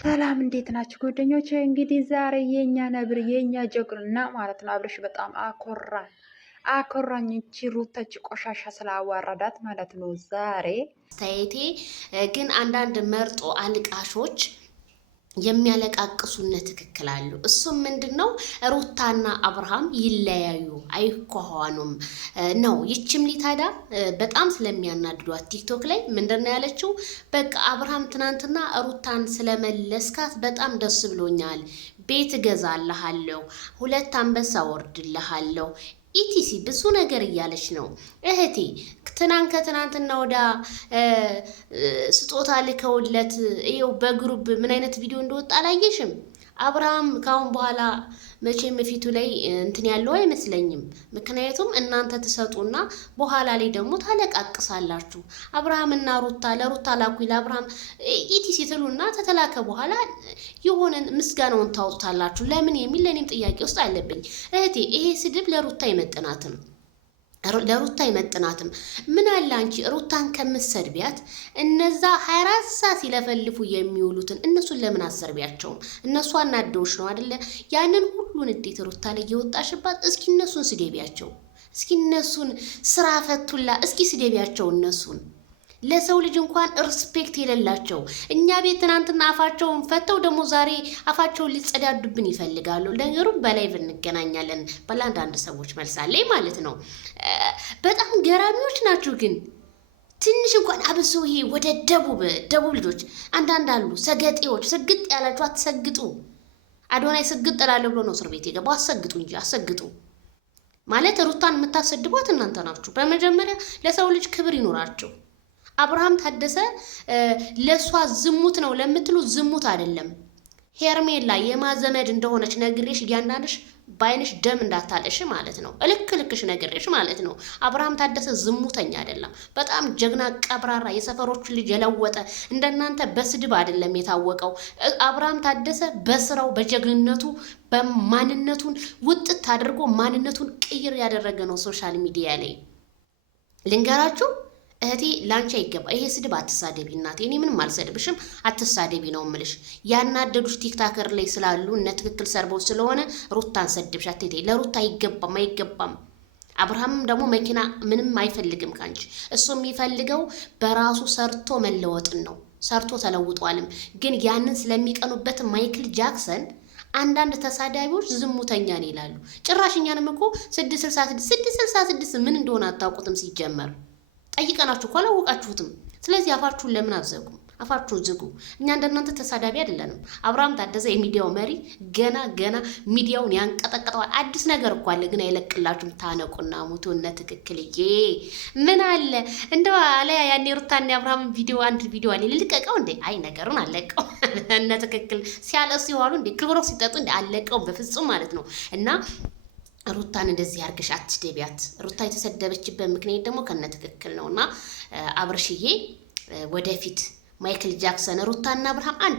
ሰላም እንዴት ናችሁ ጓደኞቼ? እንግዲህ ዛሬ የኛ ነብር የኛ ጀግና ማለት ነው አብርሽ በጣም አኮራኝ። እቺ ሩታች ቆሻሻ ስላዋረዳት ማለት ነው ዛሬ አስተያየቴ ግን አንዳንድ መርጦ አልቃሾች የሚያለቃቅሱነ ትክክል አሉ። እሱም ምንድነው ሩታና አብርሃም ይለያዩ አይኳኋኑም ነው። ይችም ሊታዳ በጣም ስለሚያናድዷት ቲክቶክ ላይ ምንድነው ያለችው? በቃ አብርሃም ትናንትና ሩታን ስለመለስካት በጣም ደስ ብሎኛል፣ ቤት እገዛልሃለሁ፣ 2 አንበሳ ወርድልሃለሁ ኢቲሲ ብዙ ነገር እያለች ነው እህቴ። ከትናንትና ወዳ ስጦታ ልከውለት ይኸው በግሩፕ ምን አይነት ቪዲዮ እንደወጣ አላየሽም? አብርሃም ካሁን በኋላ መቼም ፊቱ ላይ እንትን ያለው አይመስለኝም። ምክንያቱም እናንተ ትሰጡና በኋላ ላይ ደግሞ ታለቃቅሳላችሁ። አብርሃምና ሩታ ለሩታ ላኩኝ ለአብርሃም ኢቲሲ ትሉና ተተላከ በኋላ የሆነ ምስጋናውን ታውጡታላችሁ። ለምን የሚል ለኔም ጥያቄ ውስጥ አለብኝ እህቴ። ይሄ ስድብ ለሩታ አይመጥናትም። ምን አለ አንቺ ሩታን ከምትሰድቢያት እነዛ 24 ሰዓት ሲለፈልፉ የሚውሉትን እነሱን ለምን አሰርቢያቸውም? እነሱ አናደውሽ ነው አይደለ? ያንን ሁሉን እንዴት ሩታ ላይ የወጣሽባት? እስኪ እነሱን ስደቢያቸው። እስኪ እነሱን ስራ ፈቱላ። እስኪ ስደቢያቸው እነሱን። ለሰው ልጅ እንኳን ሪስፔክት የሌላቸው እኛ ቤት ትናንትና አፋቸውን ፈተው ደግሞ ዛሬ አፋቸውን ሊጸዳዱብን ይፈልጋሉ። ነገሩ በላይቭ እንገናኛለን ባላንዳንድ ሰዎች መልሳለኝ ማለት ነው። በጣም ገራሚዎች ናቸው። ግን ትንሽ እንኳን አብሶ ይሄ ወደ ደቡብ ልጆች አንዳንድ አሉ ሰገጤዎች። ስግጥ ያላችሁ አትሰግጡ። አዶናይ ስግጥ እላለሁ ብሎ ነው እስር ቤት የገባው። አሰግጡ እንጂ አሰግጡ ማለት ሩታን የምታሰድቧት እናንተ ናችሁ። በመጀመሪያ ለሰው ልጅ ክብር ይኖራቸው። አብርሃም ታደሰ ለሷ ዝሙት ነው ለምትሉ ዝሙት አይደለም። ሄርሜላ የማዘመድ እንደሆነች ነግሬሽ እያንዳንድሽ ባይንሽ ደም እንዳታለሽ ማለት ነው። ልክሽ ነግሬሽ ማለት ነው። አብርሃም ታደሰ ዝሙተኛ አይደለም። በጣም ጀግና ቀብራራ፣ የሰፈሮች ልጅ የለወጠ እንደናንተ በስድብ አይደለም የታወቀው። አብርሃም ታደሰ በስራው በጀግንነቱ በማንነቱን ውጥት አድርጎ ማንነቱን ቅይር ያደረገ ነው። ሶሻል ሚዲያ ላይ ልንገራችሁ እህቴ ላንቺ አይገባ ይሄ ስድብ። አትሳደቢ እናቴ። እኔ ምንም አልሰድብሽም፣ አትሳደቢ ነው እምልሽ። ያናደዱሽ ቲክታከር ላይ ስላሉ እነ ትክክል ሰርበው ስለሆነ ሩታን ሰድብሽ አትቴ። ለሩታ አይገባም። አብርሃም ደግሞ መኪና ምንም አይፈልግም ካንቺ። እሱ የሚፈልገው በራሱ ሰርቶ መለወጥን ነው። ሰርቶ ተለውጧልም። ግን ያንን ስለሚቀኑበት ማይክል ጃክሰን አንዳንድ ተሳዳቢዎች ዝሙተኛ ነው ይላሉ። ጭራሽ እኛንም እኮ 666 ምን እንደሆነ አታውቁትም ሲጀመር። ጠይቀናችሁ እኮ አላወቃችሁትም። ስለዚህ አፋችሁን ለምን አትዘጉም? አፋችሁን ዝጉ። እኛ እንደናንተ ተሳዳቢ አይደለንም። አብርሃም ታደሰ የሚዲያው መሪ ገና ሚዲያውን ያንቀጠቀጠዋል። አዲስ ነገር እኮ አለ ግን አይለቅላችሁም። ታነቁና ሙቱ። እነ ትክክልዬ ምን አለ እንደው አለያ ያኔ ሩታና አብርሃም ቪዲዮ አንድ ቪዲዮ አለ ልልቀቀው እንዴ? አይ ነገሩን አለቀው። እነ ትክክል ሲያለሱ ይዋሉ እንዴ? ክብሮ ሲጠጡ እንዴ? አለቀው በፍጹም ማለት ነው። እና ሩታን እንደዚህ አርገሽ አትደቢያት። ሩታ የተሰደበችበት ምክንያት ደግሞ ከነ ትክክል ነውና አብርሽዬ ወደፊት ማይክል ጃክሰን ሩታና አብርሃም አንድ